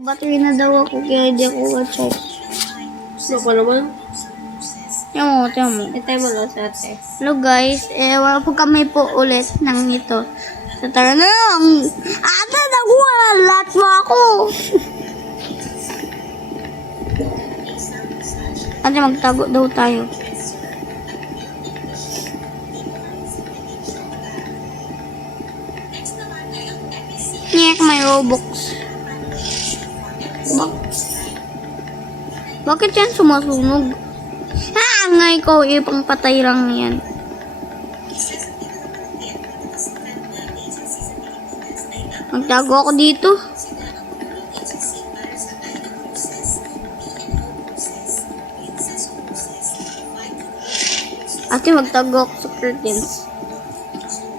Battery na daw ako kaya hindi ako ma-charge. Ano pa naman? Tiyan mo. Itay mo lang sa ate. Hello guys, wala po kami po ulit ng ito. So tara na lang. Ate, nakuha lahat mo ako. Ate, magtago daw tayo. Ngek, may Robux. Bakit yan sumasunog? Ngay ko, ipang patay lang yan. Magtago ako dito. Ate, magtago ako sa curtains.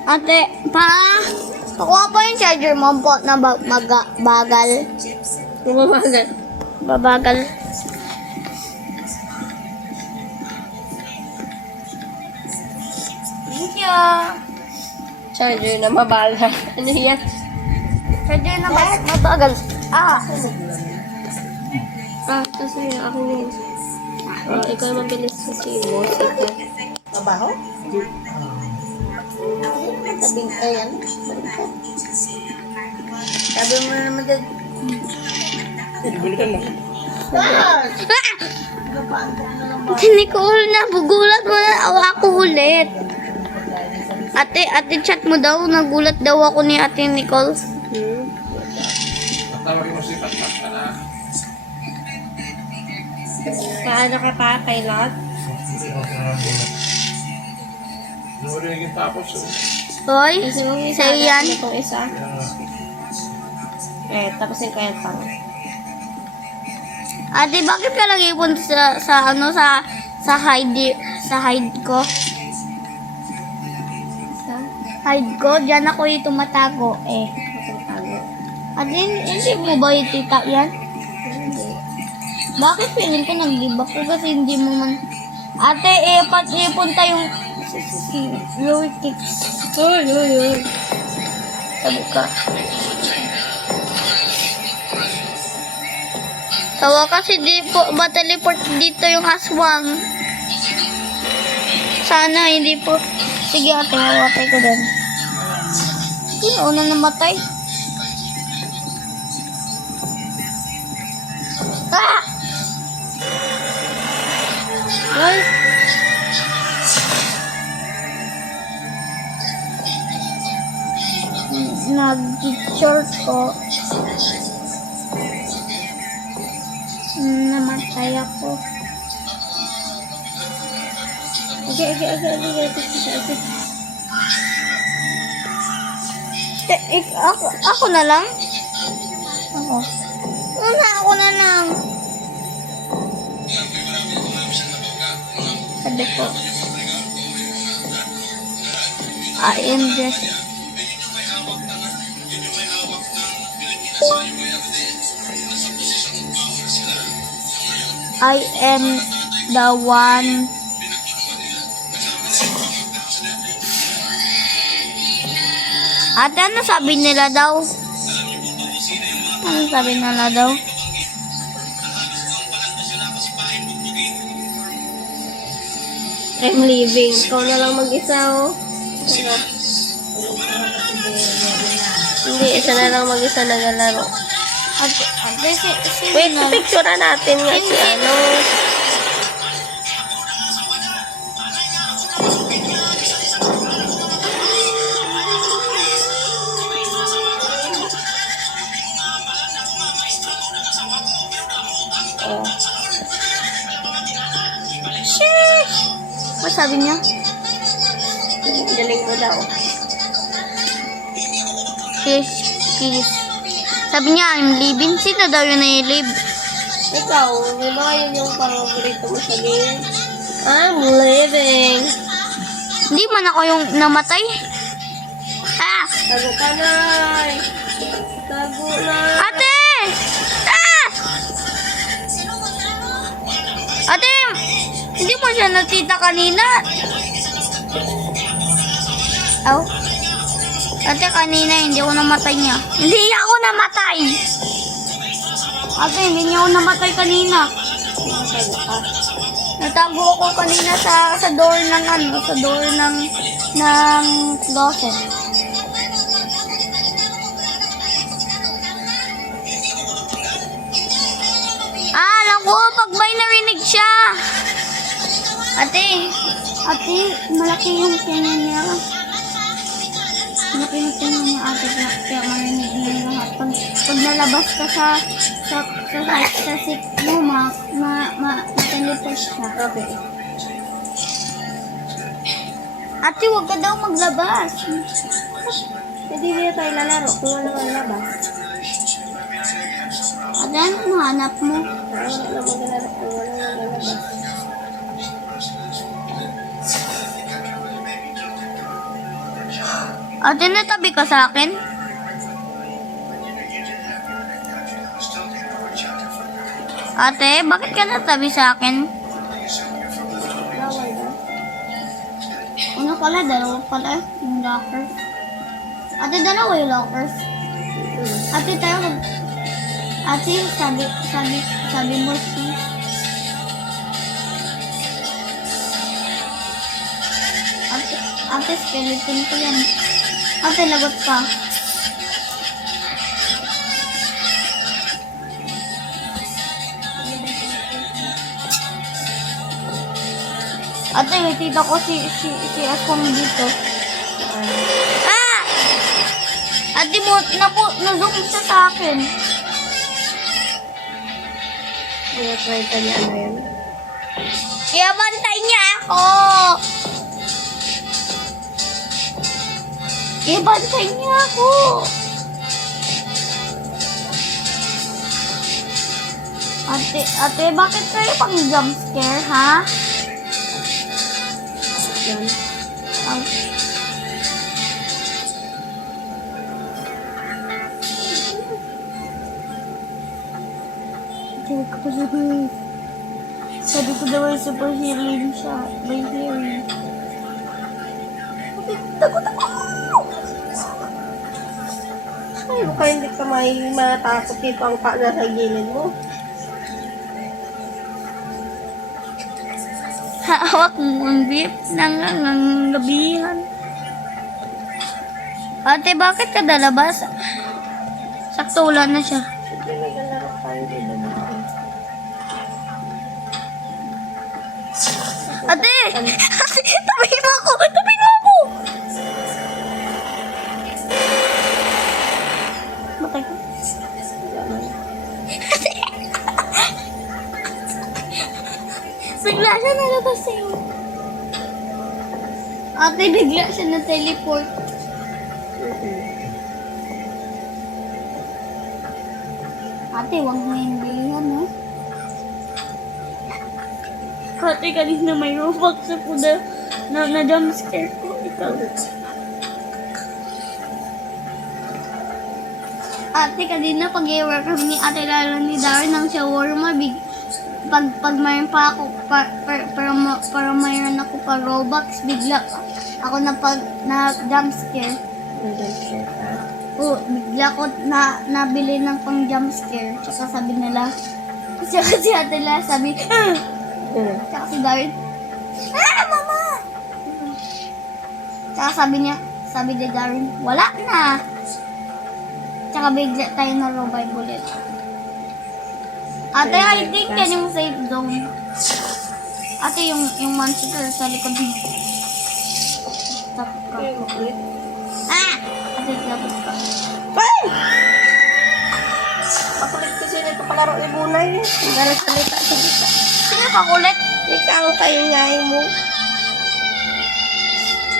Ate, pakuha po yung charger mo po na bagal. Bumabagal. Babagal. Thank you. Charger na mabagal. Ano yan? Charger na mabagal. Kasi ako yun. Ikaw yung mabilis kasi mo. Sige. Mabaho? Tabing ayan. Sabi mo na naman dyan. Bulikan mo. Nicole, nagugulat mo na ako ulit. Ate, chat mo daw. Nagulat daw ako ni Ate Nicole. Tawagin mo si Patpat ka na. Paano ka pa kay Lot? Ano rin yung tapos? Hoy, Kasi kung isa sa'yo yan. itong isa. Tapusin ko yung tang. Ate, bakit ka lagi punta sa hide ko? Hide ko, diyan ako yung tumatago Tago. Ate, hindi mo ba yung tita yan? Hindi. Bakit feeling ko nag-give ko kasi hindi mo man... Ate, ipunta yung Louis Kicks. Uy. Sabi ka. Tawa kasi di po ba-teleport dito yung aswang. Sana hindi po. Sige ate, mawatay ko din. Sino una namatay? Ah! Ay! Nag-short ko. Namatay ako. Ako na lang? Ako na lang. Sabi ko. I am just... I am the one. Ate, ano sabi nila daw? Ano sabi nila daw? I'm leaving. Ikaw na lang mag-isa, oh. Hindi, isa na lang mag-isa naglalaro. Ate, Wait, picture natin nga si ano. Oh. Sheesh! What sabi niya? Galing mo daw. Kiss. Sabi niya, I'm leaving. Sino daw yun na i-leave? Ikaw, di ba yun yung paborito mo sa game? I'm leaving. Hindi man ako yung namatay. Tago ka na. Tago na. Ate! Ate! Hindi mo siya natita kanina. Ate, kanina hindi ako namatay niya. Hindi ako namatay! Ate, hindi niya ako namatay kanina. Natago ka. Natago ako kanina sa door ng ano, sa door ng closet. Alam ko, pag may narinig siya. Ate, malaki yung tingin niya. Malaki yung tingin niya, ate, kaya marinig niya yung lahat. Pag nalabas ka sa seat mo, matalipos siya. Okay. Ate, huwag ka daw maglabas. Hindi na tayo lalaro kung wala kang labas. Ate, anong hanap mo? Wala na maglalaro kung wala kang labas. Ate, natabi ka sa akin? Ate, bakit ka natabi sa akin? Bawal ba? Ano pala, dalawa pala yung lockers. Ate, dalawa yung lockers. Ate, Ate, sabi mo si... Ate, skeleton ko yan. Ate, lagot ka. Ate, tita ko si Aswang dito. Ah! Ate mo, na-zoom siya sa akin. Kaya try ka niya ano yan. Kaya bantay niya ako. Kaya bantay niya ako. Ate, bakit kayo pang jump scare, ha? Yan. Sabi ko daw ay super healing siya. By hearing. Takot ako! Ay, baka hindi ka may matakot dito ang pa na sa gilid mo. Hawak mo ang beef ng gabihan. Ate, bakit ka dalabas? Sakto wala na siya. Sige, naglalaro tayo dito. Ate! Ate! Tabihin mo ako! Tabihin mo ako! Matay ko. Bigla siya nalabas sa'yo. Ate, bigla siya na-teleport. Ate, huwag mo yung bilihan, no? Ate, kanina may Robux ako na jump scare ko. Ikaw. Ate, kanina pag i-welcome ni Ate Lala ni Darren ng shawarma, pag mayroon pa ako, para mayroon ako pa Robux, bigla ako na jump scare. Oo, bigla ko nabili ng pang jump scare. Tsaka sabi nila, tsaka si Ate Lala sabi, tsaka si Darren, mama! Tsaka sabi ni Darren, wala na. Tsaka bigla tayo na revive ulit. Ate, I think yan yung safe zone. Ate, yung monster sa likod mo. Stop ka. Ate, tapos ka. Ay! Pakulit kasi nito palaro ibunay. Ang galang salita sa dito. Sino pakulit? Ikaw kayo ngay mo.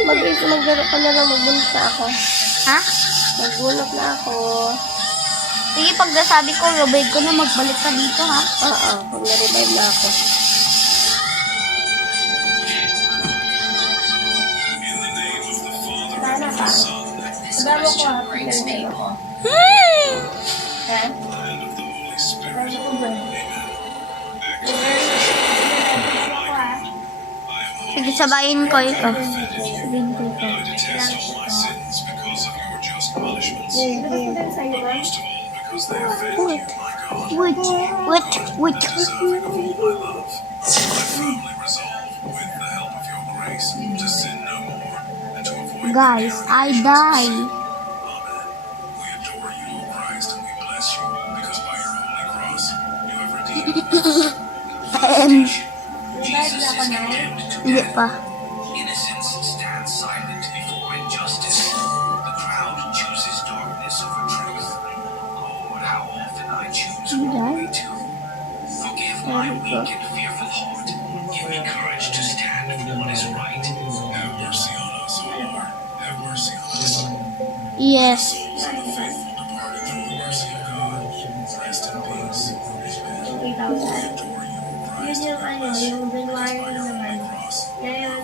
Maglaro ka na lang, magbunot na ako. Ha? Magbunot na ako. Sige, pag nasabi ko, revive ko na magbalik ka dito, ha? Oo, pag na-revive na ako. Sana pa. Sabi ko ha, pag na-revive ako. Ha? Sabi ko ba? Sige, sabayin ko ikaw. Sabayin ko ikaw. Sige. Wait. Wait, wait, wait. Guys, I die. Revive na ako, Nay. Hindi pa. Innocence stands silent before injustice. The crowd chooses darkness over truth. Lord, how often I choose wrongly too. Forgive my weak and fearful heart. Give me courage to stand for what is right. Have mercy on us, O Lord. Have mercy on us. Yes. Faithful departed through the mercy of God. Rest in peace. Yung 8,000. Yun yung ano, yung January naman. Ngayon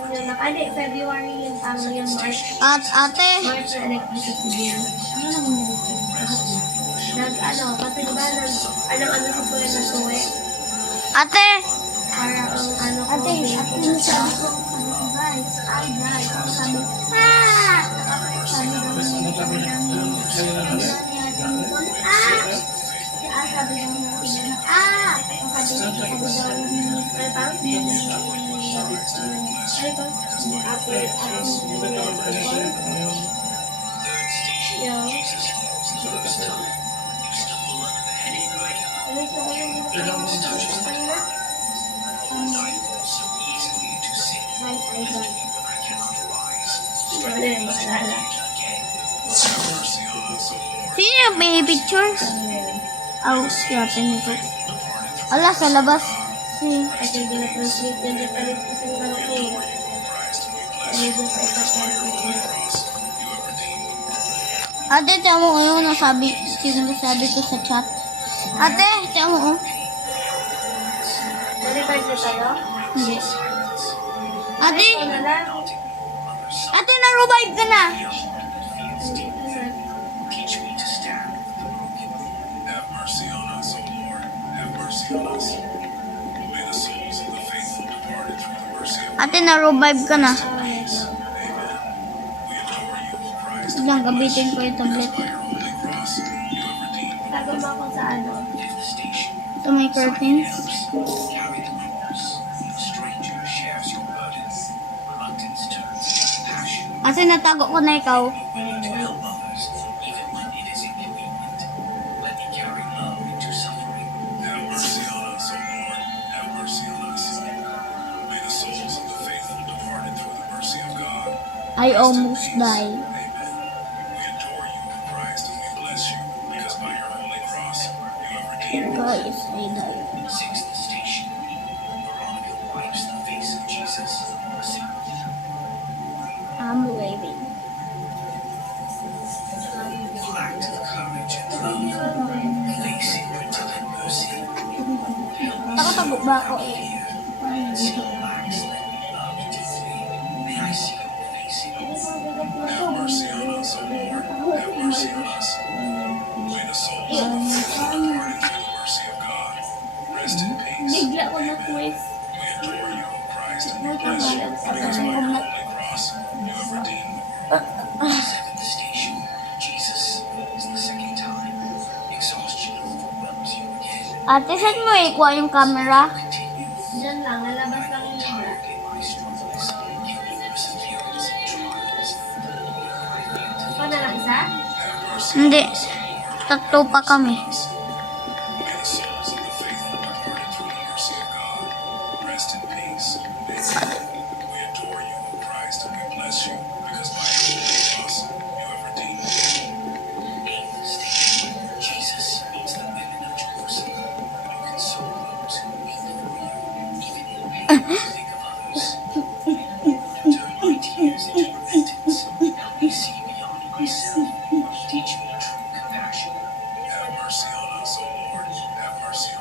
yung February yung yung March. At ate, March na electricity bill. Ano naman yung kasi diba, ano si Kuya na suwe? ate, Para ang ano ko. ate, yung sabi ko, guys, I die. Sabi, ah! Sabi daw niya, sabi daw niya, sabi daw niya, sino yung may picture? Oh, si ate nito. Ala, sa labas. Si... Kasi hindi na translate yung detalye kasi ng ano ko eh. Ano yung sa ipapalit. Ate, tiyan mo yung sinasabi ko sa chat. Ate, tiyan mo oh. Na-revive na tayo? Hindi. Ate, Ito na lang. ate, na-revive ka na. Teach me to stand with the broken. Have mercy on us, O Lord. Have mercy on us. May the souls of the faithful departed through the mercy of Ate, na-revive ka na. we adore you, O Christ. Diyan, gabitin ko yung tablet. By your holy cross, you have redeemed Tago mo ako sa ano. devastation. Ito may curtains. Carry the cross. A stranger shares your burden. Reluctance turns into passion. Ate, natago ko na ikaw. To help others, even when it is inconvenient. Let me carry love into suffering. Have mercy on us, O Lord. Have mercy on us. May the souls of the faithful departed through the mercy of God. I almost die. Amen. We adore you, O Christ, and we bless you, because by your holy cross you have redeemed. Guys, I die. Sixth station. Veronica wipes the face of Jesus. I'm waving. Act of courage and love. Lay secret to that mercy. Tago-tago ba ako? See relax, let me love deeply. May I see your face in Have mercy on us, O Lord. Have mercy on us. May the souls of the faithful departed through the mercy of God. Rest in peace. Bigla ko na-twist. We adore you, O Christ, and we May bless you. tabalag sa Because ganun by ko your na. holy cross you have redeemed the world. Seventh station. Jesus falls the second time. Exhaustion overwhelms you again. Ate, saan mo ikuha yung camera? Diyan lang, nalabas lang yung bigla. In my struggles, give me perseverance in trials. Ikaw na lang isa? Hindi. Tatlo pa kami. May the souls of the faithful departed through the mercy of God. Rest in peace. Amen. We adore you, O Christ, and we bless you, because by your holy cross you have redeemed the world. Eighth station. Jesus meets the women of Jerusalem. You console those who weep for you, even in pain. Think of others. Turn my tears into repentance. Help me see beyond myself. Teach me true compassion. Have mercy on us, O Lord. Have mercy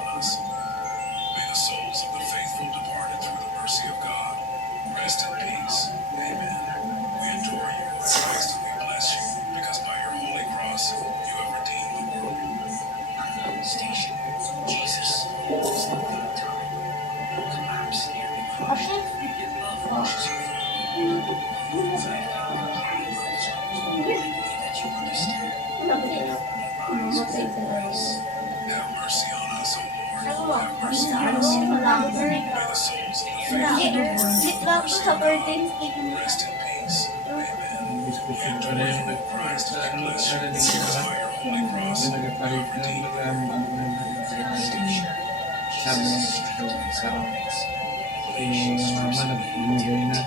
Ano mo lang ko rin. Sit lang ko sa curtain. Rest in peace. Ang diskusyon ko na yung narinig ko naman. Kasi nagpalit na sabi ng sarang mama nagbumigay na.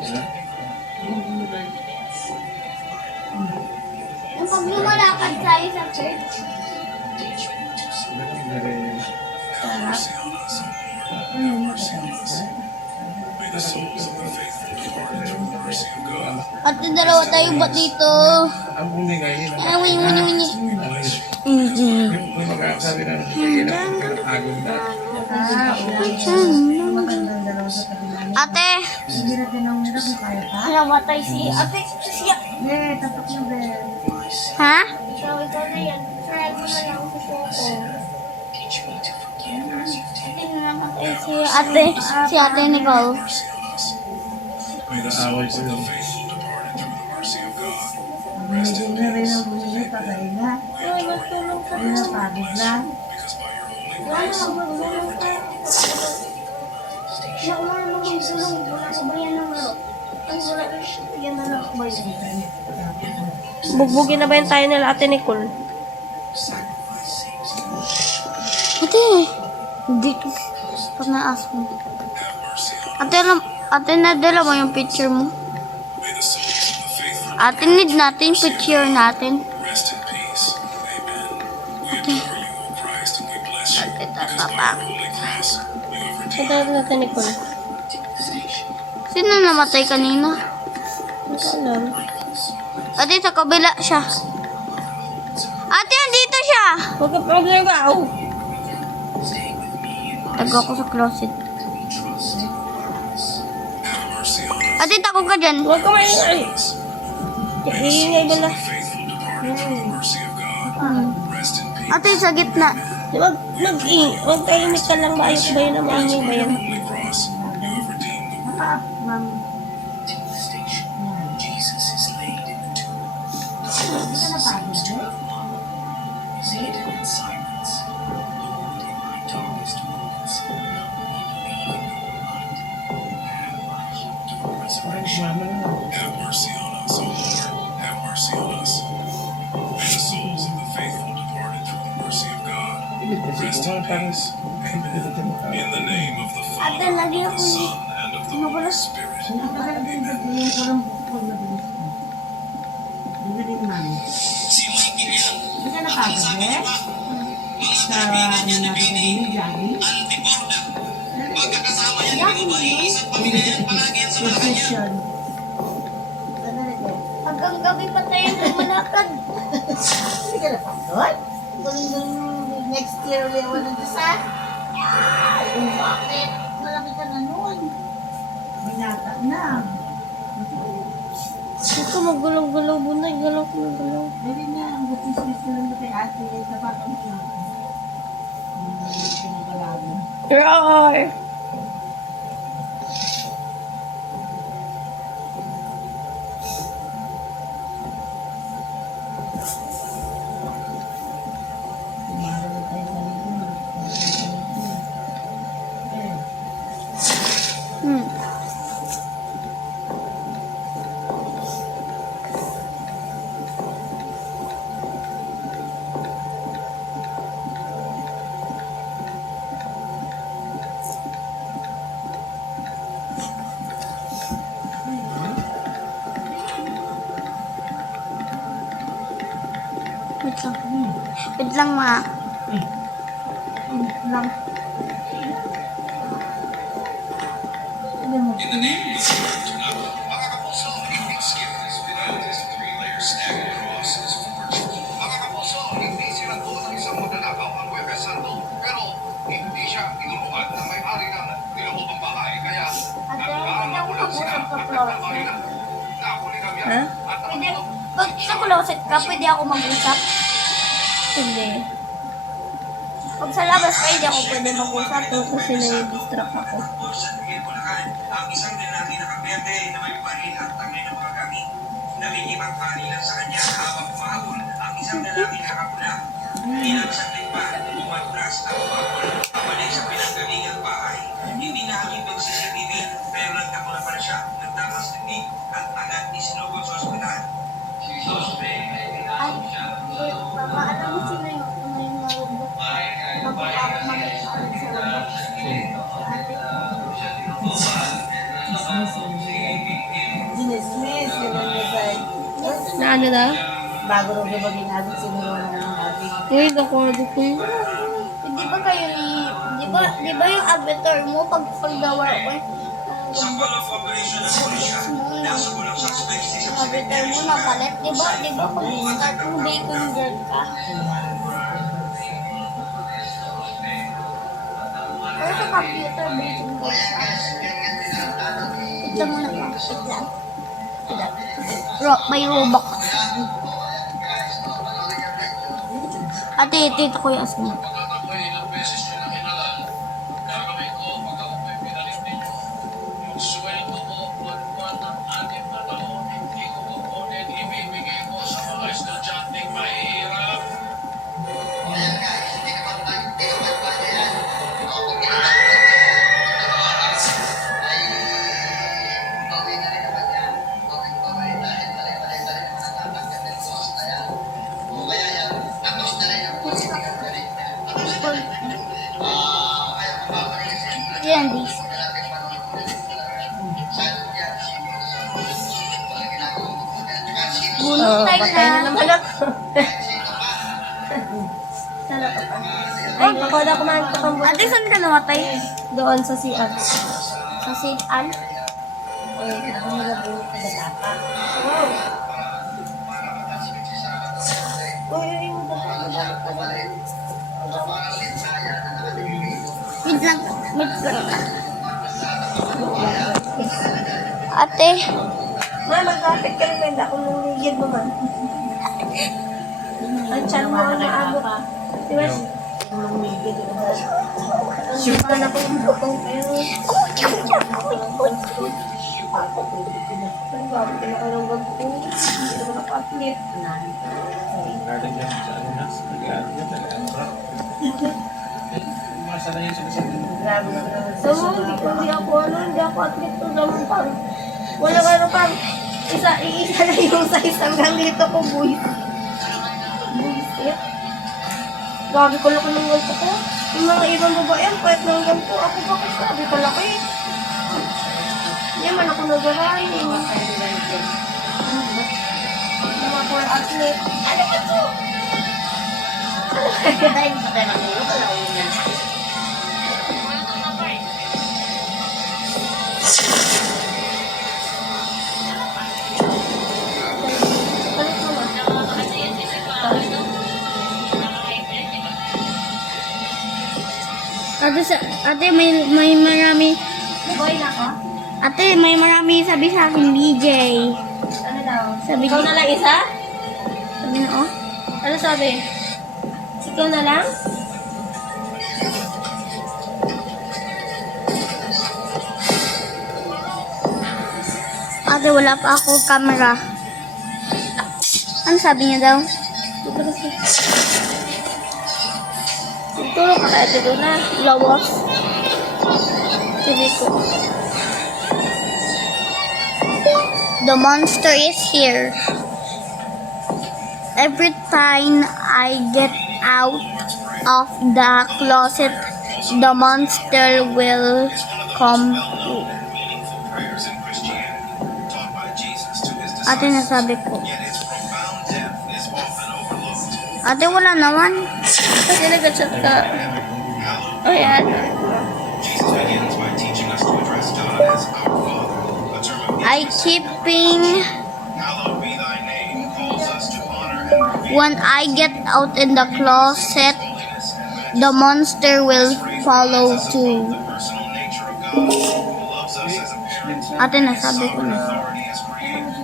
Wala? Yung pag lumalakad tayo sa church, at dalawa tayo ba dito? Ang bumigay nila. Ay, wini. Yung mag-aasabi na pinapagod na. Ate, namatay si ate. Siya. Ha? Ikaw na yan. Friend mo na lang si Coco. Ate, namatay si ate Nicole. Nag-aaway ko yun. Ay, magtulong ka na. Wala, magtulong ka. Siya umarunong magtulong. Wala ko ba yan ng loob? Ay, wala yan na lang ba yan? Bugbugin na ba yung tayo nila Ate Nicole? Ate, dito. Panaas mo. Ate, nadala mo yung picture mo. Ate, need natin yung picture natin. Rest in peace. Amen. We adore you, O Christ, and we bless you. Ate, tatapa. Holy cross, you have redeemed. Ito na Ate Nicole. Sino namatay kanina? Hindi ko alam. Ate, sa kabila siya. Ate, andito siya! Huwag ka pa mag-agaw. Tago ako sa closet. Have mercy on us. Ate, tago ka dyan. Huwag ka maingay. Iingay ba na? Faithful departed through the mercy of God. Rest in peace. Ate, sa gitna. Huwag tahimik ka lang ba? Ayos ba yun na maingay ba yan? Holy cross, you have redeemed the world. Jesus is laid in the tomb. Seems to have come. Seated in silence. Lord, in my darkest moments, help me believe in your light. Have my hope for resurrection. Have mercy on us, O Lord. Have mercy on us. May the souls of the faithful departed through the mercy of God rest in peace. Amen. In the name of the Ate, Father, lagi of ako the ni... Son, and of the Holy Spirit. Hanggang gabi pa tayo lumalakad. Hindi ka napagod? Next year ulit ako nagkasa. Bakit? Malaki ka na noon. Binata na. Huwag ka maggulaw-gulaw muna. Galaw ko na galaw. Pwede na, ang butis-butis na lang kay ate. Tapakan mo lang. Pinagalaga. Roar! Tumaral tayo sa linggo. Hmm. Wait lang. Wait lang, ma. Lang. Ano mo? Mga kapuso, hindi skip this video. This 3-layer staggered cross is forged. Mga kapuso, hindi sinagpo ng isang magnanakaw ang Huwebes Santo. Pero hindi siya tinuruan ng may-ari ng niluhubang bahay. Kaya nagkakagulan sila at nagkakabahay na. Nahuli kami Ha? at Pwede, pag sa closet ka, pwede ako mag-usap. Hindi. Pag sa labas ka, hindi ako pwede mag-usap. Ito kasi nai-distract ako. ang isang lalaki na kaberde na may baril at tangay ng mga gamit. Nakikipagpanilan sa kanya habang umahabol ang isang lalaki na kapula. Ilang saglit pa, umatras Ano daw? Bago raw siya maging addict, sinuro na ng addict. Uy, naku, di ko yun. Di ba kayo ni... Di ba yung avatar mo pag paggawa ko yung avatar mo napalit? Di ba pag start mo bacon girl ka? Pero sa computer, bacon girl ka. Tignan mo na lang. Tignan. May Robux. Ate, tito ko yung asma. Ilang beses nyo na kinala. Gagawin ko pag ako may pinalit ninyo. Yung sweldo ko, buwan-buwan ng 6 na taon, hindi ko kukunin, ibibigay ko sa mga estudyanteng mahirap. Yan, this. Bunot tayo Patay na na. naman ako. Ay, ako na kumain ko pang Ate, saan ka namatay? doon sa CR. Sa St. Ann? Ako nilabulot na gatapa. Uy, yung Wait lang. Wait lang. Ate, Ma, mag-rapid ka rin. Ako nung ligid mo man. Ang chan mo ang naabot. Diba? Sipa na ko yung bukong kayo. Nagbago ka na ka ng bag ko. Hindi naman ako athlete. Galing yan sa ano na. Galing yan talaga. Masa na yun sa kasi. Grabe na naman sa So, hindi ako athlete to naman pang. Wala ka na pang. Iisa na yung size hanggang dito ko, boy. Buisit. Grabe ko laki ng ganito ko. Yung mga ibang babae, ang pwede ng ganito. Ako ba kasi grabe ko laki. Hindi man ako nagarahin. Mga poor athlete. Ano ba ito? Dahil sa tayo ng ulo, wala yun yan. Palit mo ba? ate, may marami. Boy na ako? Ate, may marami sabi sa akin, BJ. Ano daw? Sabi Ikaw ko- na lang isa? Sabi na, oh. Ano sabi? Ikaw na lang? Ate, wala pa ako camera. Ano sabi niya daw? Tulog ka kaya dito na. Lawas. Sabi ko. The monster is here. Every time I get out of the closet, the monster will come. Prayers in Christianity, taught by Jesus to his disciples. Ate, nasabi ko. Yet its profound depth is often overlooked. Ate, wala naman. Kasi nag-chat ka. Oh, yan. Jesus begins by teaching us to address God as our Father, a term of I keeping. hallowed be thy name calls us to honor and revere When I get out in the closet, the monster will follow too. the personal nature of God, who loves us as a parent, Ate, nasabi ko na. authority as creator.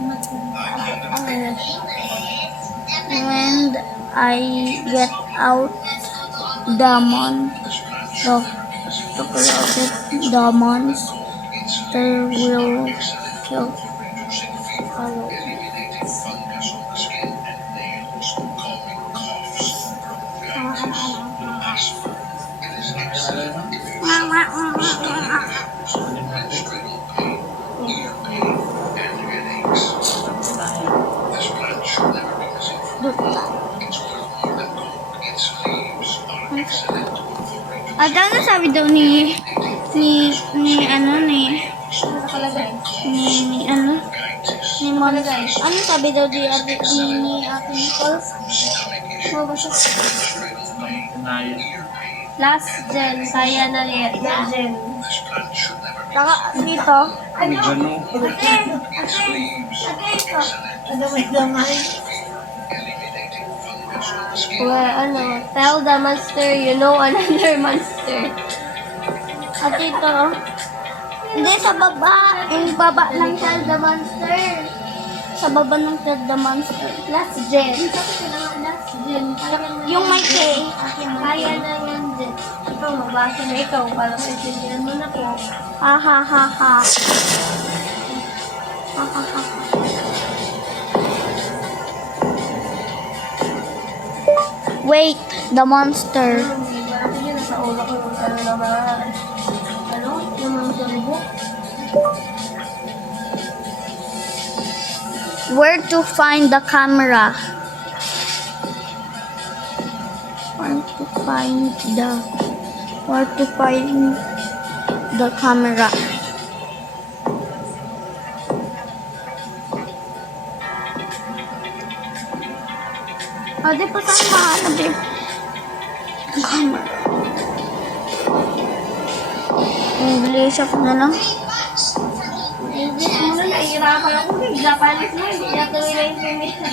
When I get out the closet, the monster will kill. Follow. At ano sabi daw ni ano ni ano Ni monster. Ano sabi daw ni Ate Nicole? Mabasa. Kanayan. Last gen, kaya na gen. Saka dito. May gano. Ano may gamay? Well, tell the monster you know another monster. At ito. Hindi, sa baba. Yung baba ng Tell the Monster. Sa baba ng Tell the Monster. Last gen. Last gen, kaya na Yung may K. Kaya na yan gen. Ikaw, magbasa na ikaw para maintindihan mo na po. Ha ha ha ha. Ha ha ha. Wait, the monster. Kasi yun, nasa ulo ko yung na mga, yung mga storybook. Where to find the camera? Where to find the camera? Di pa saan mahanap eh? Camera. English ako na lang. English mo na, nahihirapan ako. Japanese mo, hindi niya tuloy na intindihan.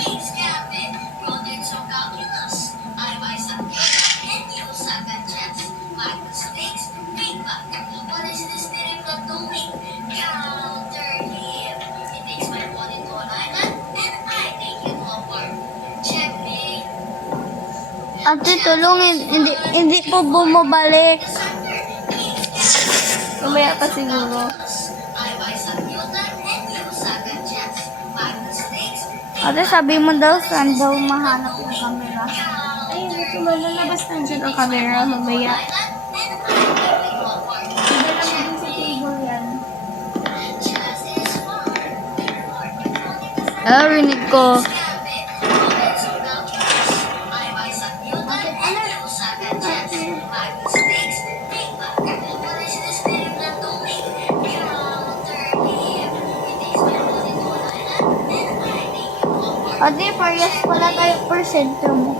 Ate, tulungin. Hindi po bumabalik. Kumaya pa siguro. Ate, sabi mo daw saan daw mahanap yung camera. Ay, hindi ko malalabas na dyan ang camera mamaya. Iba lang din sa table yan. Rinig ko. Ate, parehas pala tayo percento mo.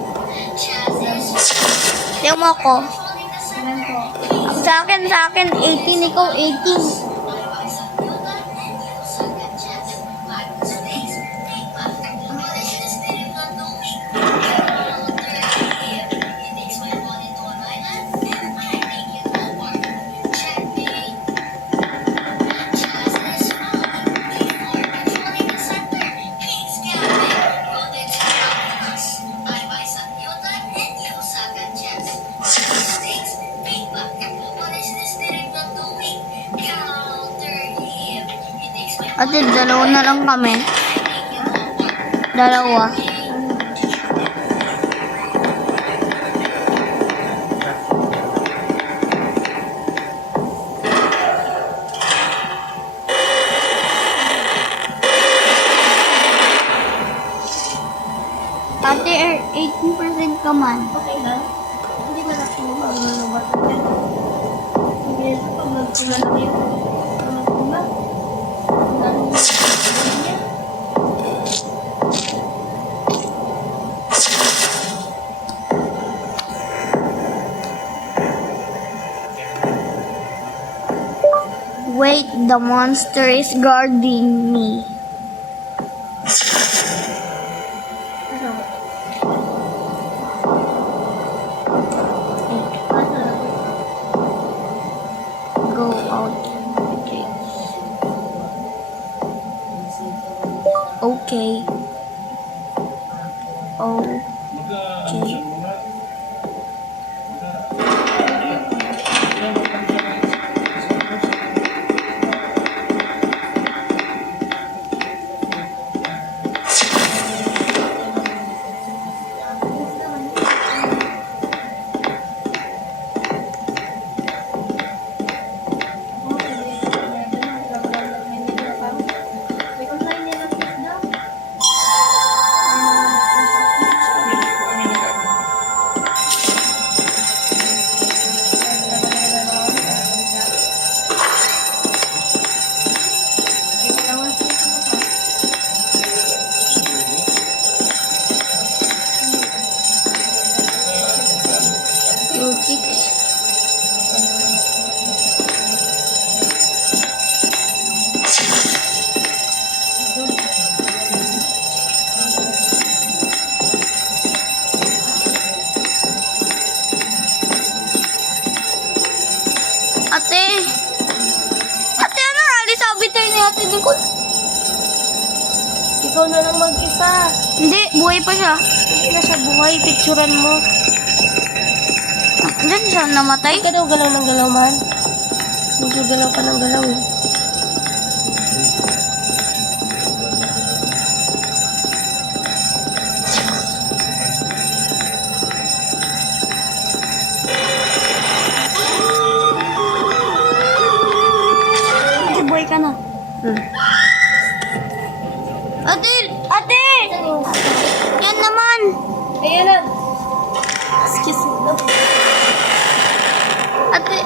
Tingnan mo ako. Ilan po? Sa akin, 18. Ikaw, 18. Ate, dalawa na lang kami. Dalawa. Ate, 18% ka man. Okay lang. Hindi man ako maglulubat. Hindi ito pag nagtula lang yun. Nagtula. Wait, the monster is guarding me. Go out. Okay. Okay. Ate! Ate, ano rally sa bitter ni Ate Nicole? Ikaw na lang mag-isa. Hindi, buhay pa siya. Hindi na siya buhay. Picturean mo. Diyan siya namatay. Hindi ka daw galaw ng galaw, man. Medyo galaw ka ng galaw, eh. Ate, buhay ka na. Ate! Ate! Yan naman! Ayan na. Excuse me. No. Ate!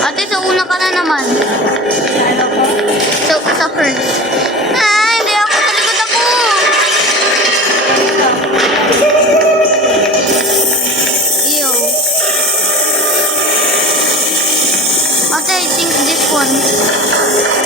Ate, sa una ka na naman. Ano ko? Sa first. Ah, hindi ako. Sa likod ako. Ew. Ate, I think this one.